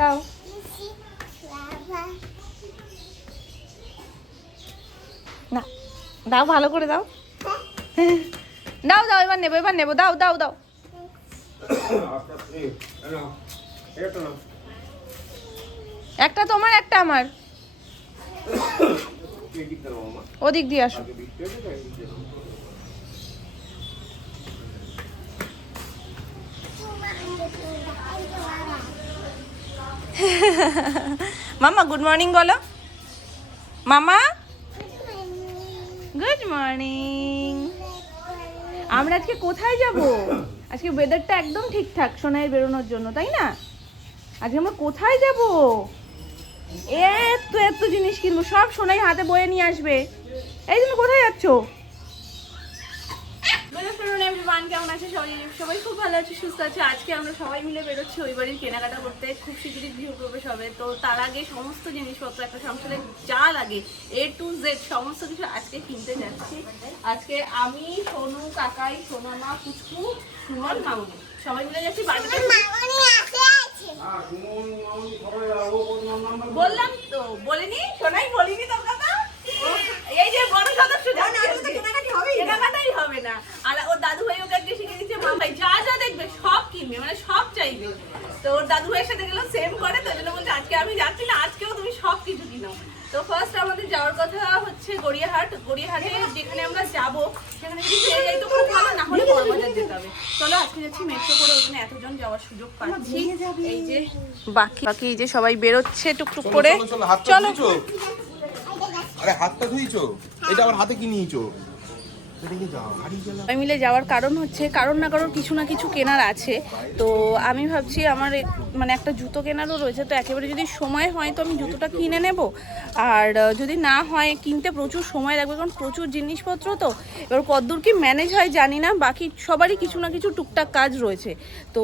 দাও না, দাও ভালো করে দাও। দাও দাও, এবার নেবো, এবার নেবো, দাও দাও দাও। একটা তোমার, একটা আমার। ওদিক দিয়ে আসো। মামা গুড মর্নিং বলো। মামা গুড মর্নিং। আমরা আজকে কোথায় যাব? আজকে ওয়েদারটা একদম ঠিকঠাক সোনাইয়ের বেরোনোর জন্য, তাই না? আজকে আমরা কোথায় যাব? এত এত জিনিস কিনবো, সব সোনাই হাতে বয়ে নিয়ে আসবে। এই তুমি কোথায় যাচ্ছ? কেমন আছে সবাই? খুব ভালো আছে, সুস্থ আছে। আজকে আমরা সবাই মিলে বেরোচ্ছি ওই বাড়ির কেনাকাটা করতে। খুব শীঘ্রই গৃহপ্রবেশ হবে, তো তার আগে সমস্ত জিনিসপত্র একটা সংসারে যা লাগে A to Z সমস্ত কিছু আজকে কিনতে যাচ্ছি। আজকে আমি, সোনু, কাকাই, সোনামা, পুচকু, সুমন, মামুনি সবাই মিলে যাচ্ছি বাড়িতে। বললাম তো, বলিনি সোনাই, বলিনি তোর কথা। এই যে বড় সদস্য কেনাকাটাই হবে না, আর ওর দাদু ভাই ওকে আজকে শিখে দিচ্ছে মামাই যা যা দেখবে সব কিনবে, মানে সব চাইবে। তো ওর দাদু ভাইয়ের সাথে গেলেও সেম করে, তো জন্য বলছে আজকে আমি যাচ্ছি না, আজকেও তুমি সব কিছু কিনো। তো ফার্স্ট আমাদের যাওয়ার কথা হচ্ছে গড়িয়াহাট। গড়িয়াহাটে যেখানে আমরা যাব সেখানে যদি পেয়ে যাই তো খুব ভালো, না হলে বড়বাজার যেতে হবে। চলো আজকে যাচ্ছি মেট্রো করে, ওখানে এতজন যাওয়ার সুযোগ পাচ্ছি। এই যে বাকি বাকি এই যে সবাই বেরোচ্ছে টুকটুক করে। চলো আরে হাতটা ধুইছো, এটা আবার হাতে কি নিয়েছো? সবাই মিলে যাওয়ার কারণ হচ্ছে কারণ না কারোর কিছু না কিছু কেনার আছে। তো আমি ভাবছি আমার মানে একটা জুতো কেনারও রয়েছে, তো একেবারে যদি সময় হয় তো আমি জুতোটা কিনে নেব, আর যদি না হয় কিনতে প্রচুর সময় লাগবে, কারণ প্রচুর জিনিসপত্র। তো এবার কতদূর কি ম্যানেজ হয় জানি না, বাকি সবারই কিছু না কিছু টুকটাক কাজ রয়েছে, তো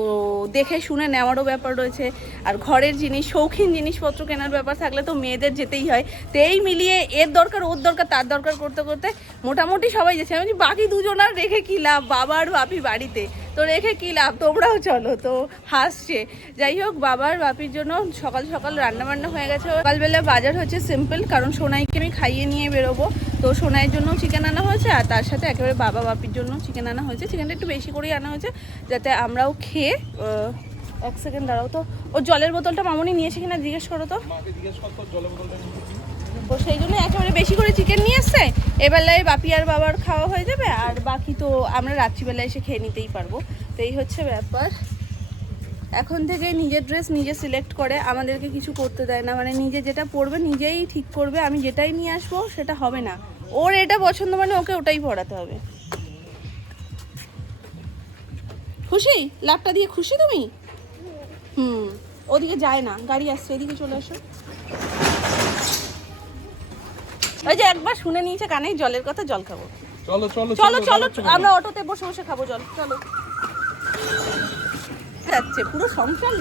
দেখে শুনে নেওয়ারও ব্যাপার রয়েছে। আর ঘরের জিনিস, শৌখিন জিনিসপত্র কেনার ব্যাপার থাকলে তো মেয়েদের যেতেই হয়। তো এই মিলিয়ে এর দরকার, ওর দরকার, তার দরকার করতে করতে মোটামুটি সবাই যেছে। আমি বাকি দুজন আর রেখে কি লাভ, বাবা আর বাপি বাড়িতে, তো রেখে কি লাভ, তোমরাও চলো। তো হাসছে। যাই হোক, বাবার বাপির জন্য সকাল সকাল রান্নাবান্না হয়ে গেছে। সকালবেলা বাজার হচ্ছে সিম্পল, কারণ সোনাইকে আমি খাইয়ে নিয়ে বেরোবো, তো সোনাইয়ের জন্য চিকেন আনা হয়েছে, আর তার সাথে একেবারে বাবা বাপির জন্য চিকেন আনা হয়েছে। চিকেনটা একটু বেশি করেই আনা হয়েছে, যাতে আমরাও খেয়ে এক সেকেন্ড দাঁড়াও তো, ও জলের বোতলটা মামুনি নিয়েছে কিনা জিজ্ঞেস করো তো। তো সেই জন্য একেবারে বেশি করে চিকেন নিয়ে এসছে। এবেলায় বাপি আর বাবার খাওয়া হয়ে যাবে, আর বাকি তো আমরা রাত্রিবেলায় এসে খেয়ে নিতেই পারবো। তো এই হচ্ছে ব্যাপার। এখন থেকে নিজের ড্রেস নিজে সিলেক্ট করে, আমাদেরকে কিছু করতে দেয় না, মানে নিজে যেটা পরবে নিজেই ঠিক করবে। আমি যেটাই নিয়ে আসবো সেটা হবে না, ওর এটা পছন্দ মানে ওকে ওটাই পরাতে হবে। খুশি? লাভটা দিয়ে খুশি তুমি? ওদিকে যায় না, গাড়ি আসছে, এদিকে চলে আসো। ওই যে একবার শুনে নিয়েছে কানে জলের কথা, জল খাবো। চলো চলো চলো চলো, আমরা অটোতে বসে বসে খাবো জল। চলো যাচ্ছে পুরো সংসার,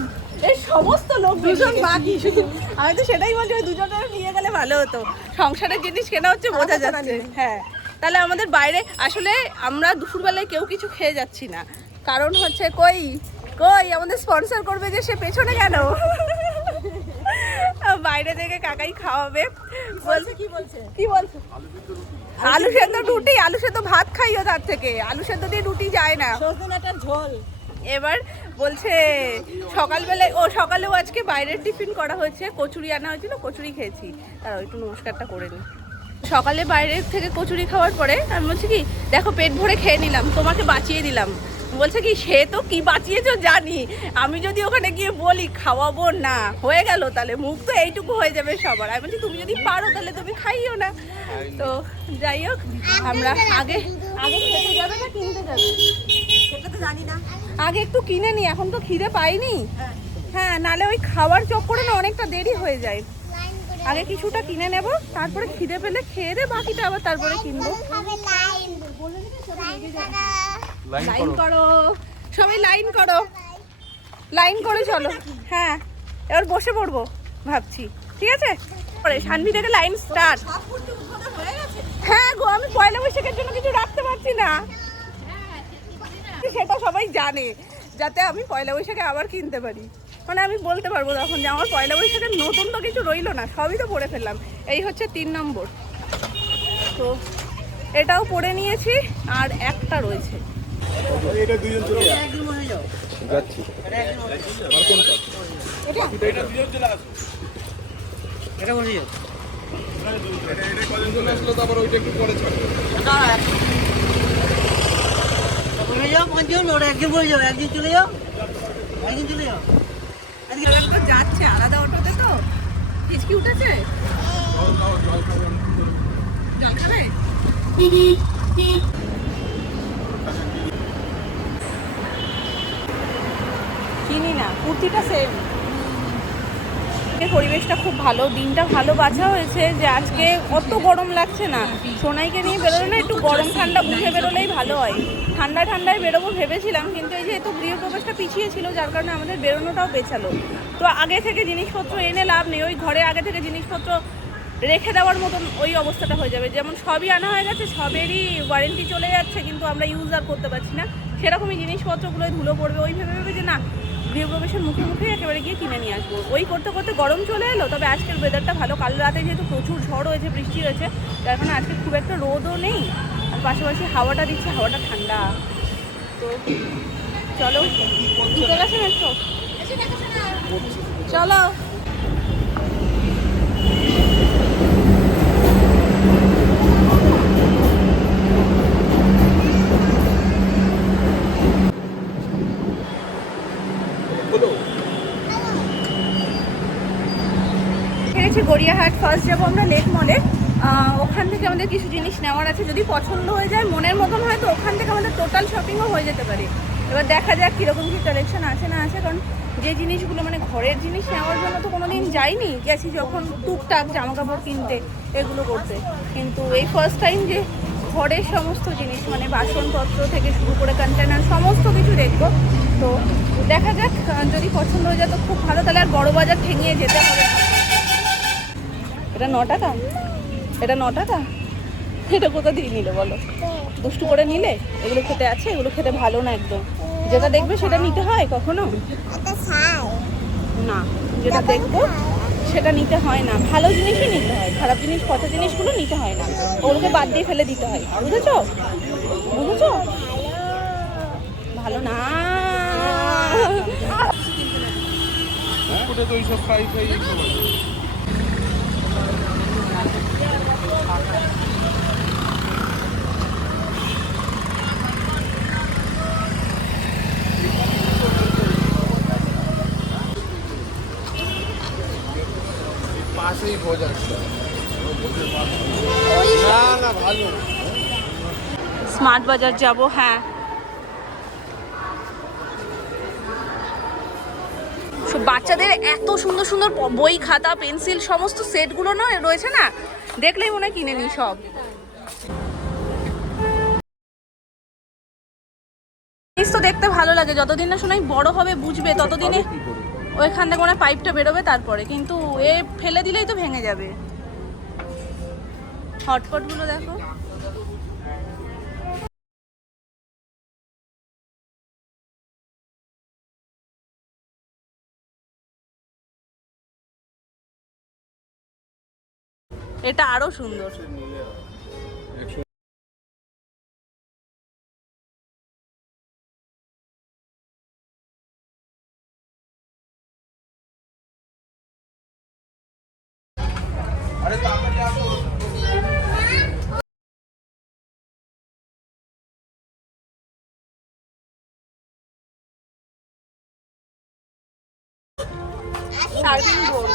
এই সমস্ত লোক দুজন বাকি শুধু। আমি তো সেটাই বলছি, ওই দুজনের নিয়ে গেলে ভালো হতো। সংসারের জিনিস কেনা হচ্ছে, বোঝা যাচ্ছে। হ্যাঁ, তাহলে আমাদের বাইরে আসলে আমরা দুপুরবেলায় কেউ কিছু খেয়ে যাচ্ছি না, কারণ হচ্ছে কই কই আমাদের স্পন্সর করবে যে, সে পেছনে কেন? বাইরে থেকে কাকাই খাওয়াবে। বলছে কি বলছে, কি বলছে? আলু সেদ্ধ রুটি, আলু সেদ্ধ ভাত খাইও, তার থেকে আলু সেদ্ধ দিয়ে রুটি যায় না। ঝোল। এবার বলছে সকালবেলায়, সকালেও আজকে বাইরের টিফিন করা হয়েছে, কচুরি আনা হয়েছিল, কচুরি খেয়েছি। তারা একটু নমস্কারটা করে নি। সকালে বাইরের থেকে কচুরি খাওয়ার পরে আমি বলছি কি, দেখো পেট ভরে খেয়ে নিলাম, তোমাকে বাঁচিয়ে দিলাম। বলছে কি, সে তো কি বাঁচিয়েছো জানি, আমি যদি ওখানে গিয়ে বলি খাওয়াবো না, হয়ে গেল, তাহলে মুখ তো এইটুকু হয়ে যাবে সবার। আমি বলছি তুমি যদি পারো তাহলে তুমি খাইও না। তো যাই হোক, আমরা আগে আগে খেতে যাবে না কিনতে যাবে সেটা তো জানি না, আগে একটু কিনে নি, এখন তো খিদে পাইনি। হ্যাঁ, নালে ওই খাওয়ার চক্করে না অনেকটা দেরি হয়ে যায়। আগে কিছুটা কিনে নেব, তারপরে খিদে পেলে খেয়ে দে, বাকিটা আবার তারপরে কিনবো। লাইন করো সবাই, লাইন করো, লাইন করে চলো। হ্যাঁ, এবার বসে পড়বো ভাবছি, ঠিক আছে? পরে সানভি থেকে লাইন স্টার্ট। হ্যাঁ গো, আমি পয়লা বৈশাখের জন্য কিছু রাখতে পারছি না, সেটা সবাই জানে, যাতে আমি পয়লা বৈশাখে আবার কিনতে পারি। মানে আমি বলতে পারবো তখন যে আমার পয়লা বৈশাখের নতুন তো কিছু রইলো না, সবই তো পরে ফেললাম। এই হচ্ছে 3 নম্বর। তো এটাও পরে নিয়েছি আর একটা রয়েছে। এটা দুজন চলে যাচ্ছি। এটা বসে যাও। এটা কজন চলে আসলো তো আবার ওইটা একটু পরে ছাড়বে। বসে যাও পাঁচজন, ওরা একজন বসে যাও, একজন চলে যাও, একজন চলে যাও। তো যাচ্ছে আলাদা অটোতে, তো হিচকি উঠেছে। জল খাবে? কিনি না, কুর্তিটা সেম। পরিবেশটা খুব ভালো, দিনটা ভালো বাছা হয়েছে যে আজকে অত গরম লাগছে না। সোনাইকে নিয়ে বেরোলে না একটু গরম ঠান্ডা বুঝে বেরোলেই ভালো হয়। ঠান্ডা ঠান্ডায় বেরোবো ভেবেছিলাম, কিন্তু এই যেহেতু গৃহপ্রবেশটা পিছিয়ে ছিল যার কারণে আমাদের বেরোনোটাও পেছালো। তো আগে থেকে জিনিসপত্র এনে লাভ নেই, ওই ঘরে আগে থেকে জিনিসপত্র রেখে দেওয়ার মতন ওই অবস্থাটা হয়ে যাবে। যেমন সবই আনা হয়ে গেছে, সবেরই ওয়ারেন্টি চলে যাচ্ছে, কিন্তু আমরা ইউজ আর করতে পারছি না। সেরকমই জিনিসপত্রগুলোই ধুলো পড়বে, ওই ভেবে ভেবে যে না গৃহপ্রবেশের মুখে মুখেই একেবারে গিয়ে কিনে নিয়ে আসবো। ওই করতে করতে গরম চলে এলো। তবে আজকের ওয়েদারটা ভালো, কাল রাতে যেহেতু প্রচুর ঝড় হয়েছে, বৃষ্টি হয়েছে, তার কারণে আজকে খুব একটা রোদও নেই, আর পাশাপাশি হাওয়াটা দিচ্ছে, হাওয়াটা ঠান্ডা। তো চলো, ঢুকে গেছে মেট্রো, চলো। গড়িয়াহাট ফার্স্ট যাবো আমরা লেক মলে। ওখান থেকে আমাদের কিছু জিনিস নেওয়ার আছে, যদি পছন্দ হয়ে যায় মনের মতন হয় তো ওখান থেকে আমাদের টোটাল শপিংও হয়ে যেতে পারে। এবার দেখা যাক কীরকম কী কালেকশন আছে না আছে, কারণ যে জিনিসগুলো মানে ঘরের জিনিস নেওয়ার জন্য তো কোনোদিন যাইনি, গেছি যখন টুকটাক জামা কাপড় কিনতে, এগুলো করতে। কিন্তু এই ফার্স্ট টাইম যে ঘরের সমস্ত জিনিস মানে বাসনপত্র থেকে শুরু করে কন্টেনার সমস্ত কিছু দেখবো। তো দেখা যাক, যদি পছন্দ হয়ে যায় তো খুব ভালো, তাহলে আর বড় বাজার ঠেঙিয়ে যেতে হবে না। এটা 9 টাকা, এটা 9 টাকা। এটা কোথা দিয়ে নিলে বলো, দুষ্টু করে নিলে? এগুলো খেতে আছে, এগুলো খেতে ভালো না একদম। যেটা দেখবে সেটা নিতে হয় কখনো না, যেটা দেখবো সেটা নিতে হয় না। ভালো জিনিসই নিতে হয়, খারাপ জিনিস পচা জিনিসগুলো নিতে হয় না, ওগুলোকে বাদ দিয়ে ফেলে দিতে হয়। বুঝেছো? বুঝেছো? ভালো না। ওটা তো এইসব ফ্রাই ফ্রাই পাশেই ভোজন না না ভালো। স্মার্ট বাজার যাব, হ্যাঁ। বাচ্চাদের এত সুন্দর সুন্দর বই, খাতা, পেন্সিল সমস্ত সেটগুলো না রয়েছে না, দেখলেই মনে হয় কিনে নিই সব। জিনিস তো দেখতে ভালো লাগে, যতদিন না শোনাই বড় হবে বুঝবে ততদিনে ওইখান থেকে মনে হয় পাইপটা বেরোবে তারপরে, কিন্তু এ ফেলে দিলেই তো ভেঙে যাবে। হটপটগুলো দেখো, এটা আরো সুন্দর। আরে তাড়াতাড়ি আসো। সার্ভিং বোল,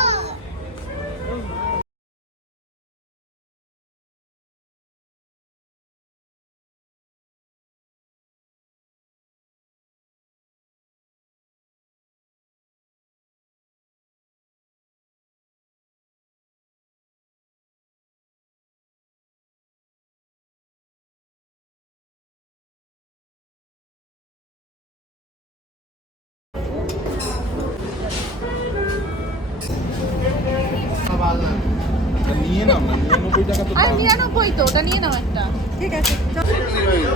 নিয়ে নাও না, 99 টাকা তো। আর 99 তো, ওটা নিয়ে নাও একটা। ঠিক আছে,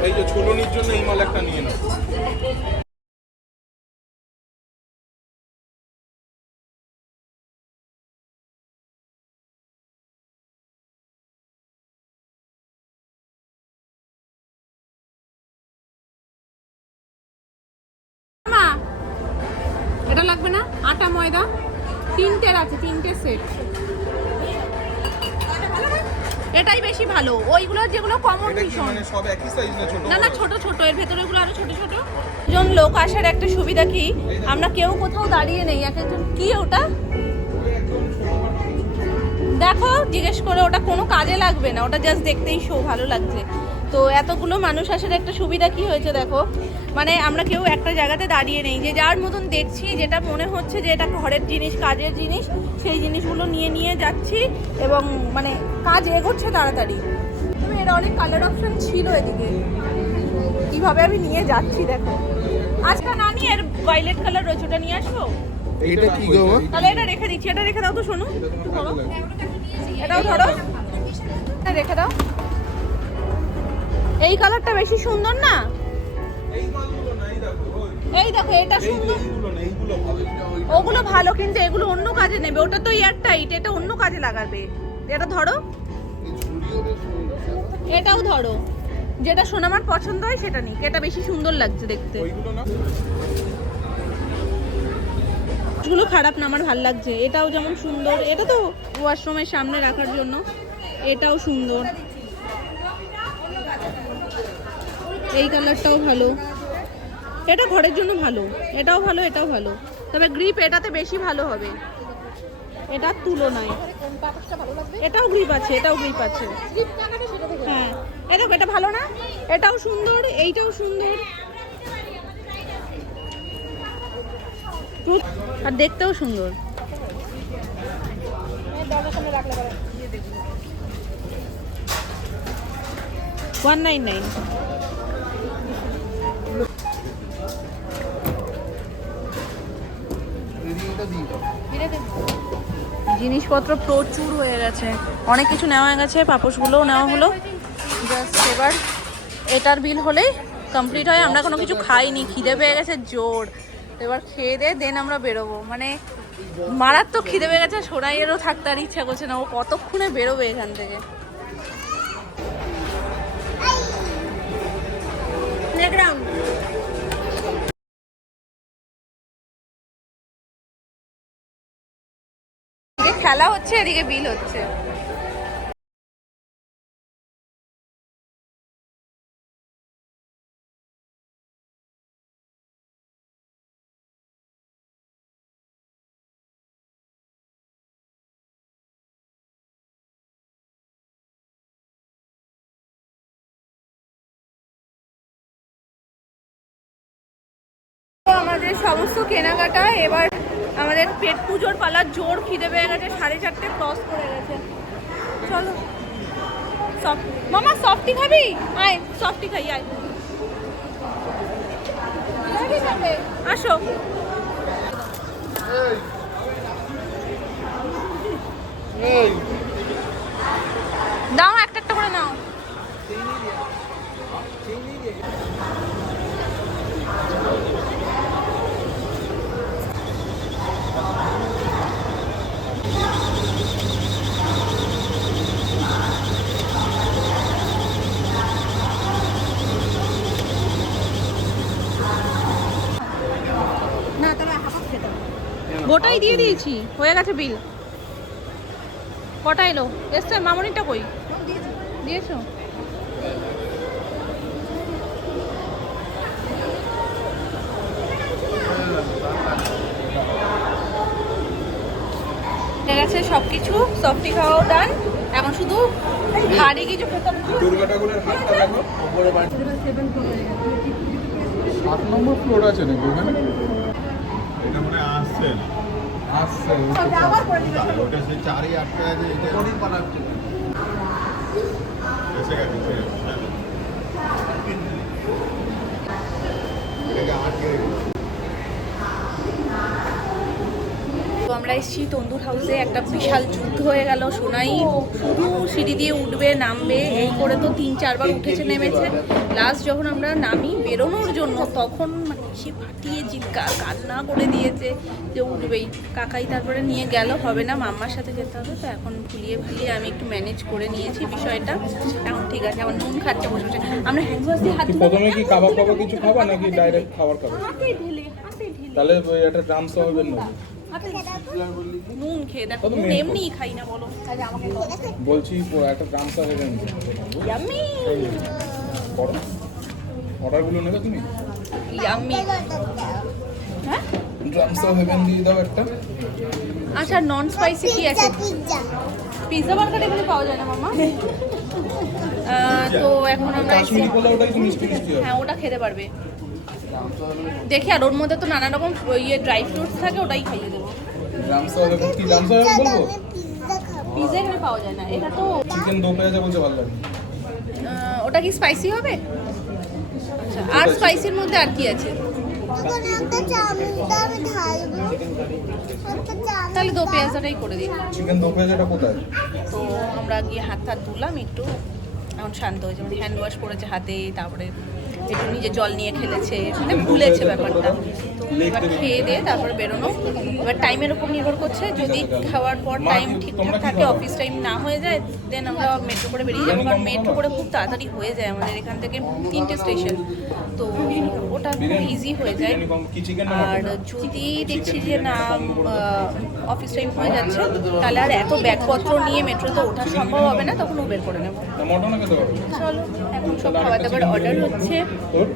এই যে ছোলনির জন্য এই মাল একটা নিয়ে নাও। লাগবে না, আটা ময়দা তিনটের আছে, 3টে সেট। এটাই বেশি ভালো, ওইগুলো যেগুলো কমন এটা কি ভীষণ। মানে সব একই সাইজ না ছোট? না না, ছোট ছোট, এর ভেতরে এগুলো আরো ছোট ছোট। জন লোক আসার একটা সুবিধা কি, আমরা কেউ কোথাও দাঁড়িয়ে নেই, এক একজন। কি ওটা দেখো, জিজ্ঞেস করে, ওটা কোনো কাজে লাগবে না, ওটা জাস্ট দেখতেই শো ভালো লাগছে। তো এতগুলো মানুষ আসার একটা সুবিধা কি হয়েছে দেখো, মানে আমরা কেউ একটা জায়গাতে দাঁড়িয়ে নেই, যে যার মতন দেখছি, যেটা মনে হচ্ছে যে এটা ঘরের জিনিস, কাজের জিনিস, সেই জিনিসগুলো নিয়ে নিয়ে যাচ্ছি, এবং মানে কাজ এগোচ্ছে তাড়াতাড়ি। তুমি এর অনেক কালার অপশন ছিল এদিকে, কিভাবে আমি নিয়ে যাচ্ছি দেখো। আজকে না নিয়ে এর ভায়োলেট কালার রয়েছে, ওটা নিয়ে আসবো। এইটা কি গো? তাহলে এটা রেখে দিচ্ছি, এটা রেখে দাও তো শোনো, একটু ধরো, এটাও ধরো, এটা রেখে দাও। এই কালারটা বেশি সুন্দর না? এই মালগুলো নাই দেখো। এই দেখো, এটা সুন্দর, এইগুলো না, এইগুলো ভালো। ওগুলো ভালো, কিন্তু এগুলো অন্য কাজে নেবে, ওটা তো এয়ার টাইট, এটা অন্য কাজে লাগাবে। এটা ধরো, এটাও ধরো, যেটা সোনামার পছন্দ হয় সেটা নিক, এটা বেশি সুন্দর লাগছে দেখতে। ওইগুলো না। এগুলো খারাপ না, আমার ভালো লাগছে। এটাও যেমন সুন্দর, এটা তো ওয়াশরুমের সামনে রাখার জন্য, এটাও সুন্দর। এই কালারটাও ভালো, এটা ঘরের জন্য ভালো, এটাও ভালো, এটাও ভালো, তবে গ্রিপ এটাতে বেশি ভালো হবে এটার তুলনায়। এটাও গ্রিপ আছে, এটাও গ্রিপ আছে। হ্যাঁ, এই দেখো, এটা ভালো না? এটাও সুন্দর, এইটাও সুন্দর, আর দেখতেও সুন্দর। 199। জিনিসপত্র প্রচুর হয়ে গেছে, অনেক কিছু নেওয়া হয়ে গেছে, পাপোশগুলোও নেওয়া হলো। জাস্ট এবার এটার বিল হলেই কমপ্লিট হয়। আমরা কোনো কিছু খাইনি, খিদে পেয়ে গেছে জোর। এবার খেয়ে দিয়ে দেন আমরা বেরোবো, মানে মারাত্মক খিদে পেয়ে গেছে। সোনাইয়েরও থাকতে আর ইচ্ছা করছে না, ও কতক্ষণে বেরোবে এখান থেকে। এদিকে খেলা হচ্ছে, এদিকে বিল হচ্ছে। আমাদের সমস্ত কেনাকাটা, এবার আমাদের পেট পুজোর পালার, জোর খিদে পেয়ে গেছে, 4:30 ক্রস করে গেছে। চলো মামা, সফটি খাবি? আয় সফটি খাই, আয় আসো। দাও, একটা একটা করে নাও। গোটাই দিয়ে দিয়েছি, হয়ে গেছে বিল। কটা এলো? এসছে? মামনিটা কই? দিয়েছো? হয়ে গেছে সবকিছু, সফটি খাওয়াও ডান, এখন শুধু ভারী কিছু খেতে হবে। দুর্গাঠাকুরের হাতটা দেখো, উপরে 7 নম্বর ফ্লোর আছে নাকি ওখানে? এটা মানে আসছে আসছে ওটা সে 4ই আটকে আছে, এটা কোনই পালা হচ্ছে এসে গেছে এটাকে আটকে রেখেছে। তো আমরা এসেছি তন্দুর হাউসে, একটা বিশাল যুদ্ধ হয়ে গেল। সোনাই শুধু সিঁড়ি দিয়ে উঠবে নামবে, এই করে তো 3-4 বার উঠেছে নেমেছে। লাস্ট যখন আমরা নামি বেরোনোর জন্য, তখন মানে সে ফাটিয়ে চিৎকার কান্না করে দিয়েছে যে উঠবেই। কাকাই তারপরে নিয়ে গেল, হবে না, মাম্মার সাথে যেতে হবে। তো এখন ভুলিয়ে ভালিয়ে আমি একটু ম্যানেজ করে নিয়েছি বিষয়টা, এখন ঠিক আছে। আমার নুন খাচ্ছে বসে বসে। আমরা হ্যান্ড ওয়াশ দিয়ে হাত প্রথমে কি কাবাব কিছু খাবা নাকি ডাইরেক্ট খাবার খাবে? হাতে ঢেলে তাহলে ওই একটা গ্রাম সহ হবেন না নুন খেয়ে দেখো, কত নুন মেয়ে এমনিই খাই না বলো। বলছি একটা গ্রাম সহ হবেন ইয়াম্মি অর্ডারগুলো নেবে তুমি ইয়াম্মি। হ্যাঁ গ্রাম সহ হবেন দিয়ে দাও একটা। আচ্ছা নন স্পাইসি কি আছে? পিৎজা বার্গার এখানে পাওয়া যায় না মামা। তো এখন আমরা কাশ্মীরি পোলাওটা কি মিষ্টি মিষ্টি হয়? হ্যাঁ ওটা খেতে পারবে দেখি। আর ওর মধ্যে তো নানা রকম ড্রাই ফ্রুটস থাকে, ওটাই খাইয়ে দেবো। গ্রাম সহ হবেন কি গ্রাম সহ হবেন বলবো? পিৎজা এখানে পাওয়া যায় না, এটা তো চিকেন দো পেঁয়াজা বলতে ভালো লাগে। ওটা কি স্পাইসি হবে? আচ্ছা আর স্পাইসির মধ্যে আর কি আছে? তাহলে দো পেঁয়াজাটাই করে দিই। চিকেন দো পেঁয়াজাটা কোথায়? তো আমরা গিয়ে হাত ধুলাম একটু, এখন শান্ত হয়েছে, মানে হ্যান্ড ওয়াশ করেছে হাতে, তারপরে একটু নিজে জল নিয়ে খেলেছে, মানে ভুলেছে ব্যাপারটা। তো এবার খেয়ে দিয়ে তারপরে বেরোনো। এবার টাইমের উপর নির্ভর করছে, যদি খাওয়ার পর টাইম ঠিকঠাক থাকে, অফিস টাইম না হয়ে যায়, দেন আমরা মেট্রো করে বেরিয়ে যাবো। কারণ মেট্রো করে খুব তাড়াতাড়ি হয়ে যায় আমাদের এখান থেকে 3টে স্টেশন, তো ওটা খুব ইজি হয়ে যায়। কি চিকেন আর যদি দেখছি যে না অফিস টাইম হয়ে যাচ্ছে, তাহলে আর এত ব্যাগপত্র নিয়ে মেট্রোতে ওঠা সম্ভব হবে না, তখন উবের করে নেবো। না মটনও খেতে পারবে। চলো এখন সব খাবার দাবার অর্ডার হচ্ছে। তোর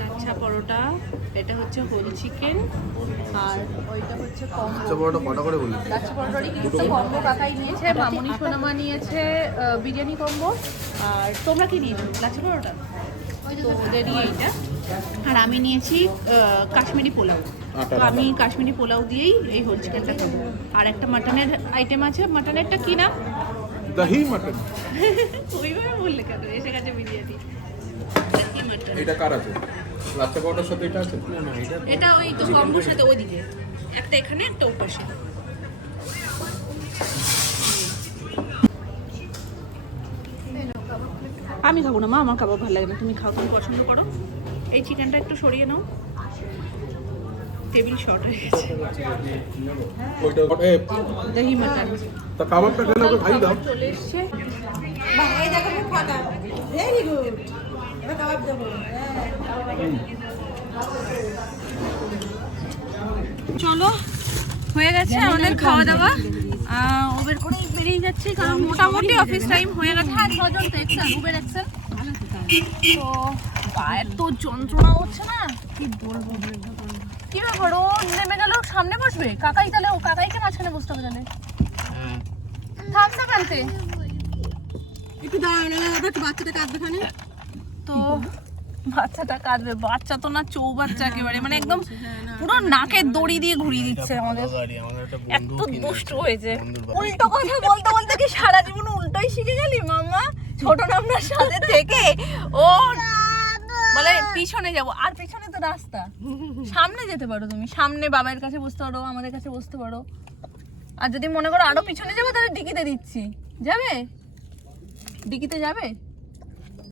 লাচ্ছা পরোটা, এটা হচ্ছে হোল চিকেন, আর ওইটা হচ্ছে কম্বো। বড়টা কটা করে বলি? লাচ্ছা পরোটারই কিছু কম্বো কাকাই নিয়েছে, মামুনি সোনামা নিয়েছে বিরিয়ানি কম্বো। আর তোমরা কি নিয়েছো? লাচ্ছা পরোটা তো ওদেরই এইটা। আর আমি নিয়েছি কাশ্মীরি পোলাও। তো আমি কাশ্মীরি পোলাও দিয়েই এই হোল চিকেনটা খাবো। আর একটা মাটনের আইটেম আছে, মাটনেরটা কি নাম? দহি মটন। ওইভাবে বললে কেন, এসে গেছে বিরিয়ানি। দহি মটন। এটা কার আছে? লাচ্ছা পাউডার সাথে এটা আছে? এটা ওই তো কম্বোর সাথে ওইদিকে একটা, এখানে একটা ওপাশে। আমি খাবো না মা, আমার কাবাব ভালো লাগে না, তুমি খাও, তুমি পছন্দ করো। এই চিকেনটা একটু সরিয়ে নাও, টেবিল শর্ট হয়ে গেছে। ওইটা দহি মাটন তা কাবাবটা কেন ওকে ভাই দাও? চলে এসছে। চলো হয়ে গেছে আমাদের খাওয়া দাওয়া, উবের করেই বেরিয়ে যাচ্ছি, কারণ মোটামুটি অফিস টাইম হয়ে গেছে। হ্যাঁ 6 জন তো এক্সেল, উবের এক্সেল। তো পায়ের তো যন্ত্রণা হচ্ছে না, কি বলবো। কি ব্যাপার, ও নেমে গেল, সামনে বসবে কাকাই, তাহলে ও কাকাইকে মাঝখানে বসতে হবে তাহলে। থামসা কানতে একটু দাঁড়ানো, বাচ্চাটা কাঁদবে খানে। তো বাচ্চাটা কাঁদবে, বাচ্চা তো না চৌবাচ্চা একেবারে, মানে একদম পুরো নাকের দড়ি দিয়ে ঘুরিয়ে দিচ্ছে আমাদের, এত দুষ্ট হয়েছে। উল্টো কথা বলতে বলতে কি সারা জীবন উল্টোই শিখে গেলি মাম্মা? ছোট নামনার সাথে থেকে ও বলে পিছনে যাব, আর পিছনে তো রাস্তা, সামনে যেতে পারো তুমি, সামনে বাবার কাছে বসতে পারো, আমাদের কাছে বসতে পারো। আর যদি মনে করো আরো পিছনে যাবে, তাহলে ডিকিতে দিচ্ছি, যাবে? ডিকিতে যাবে?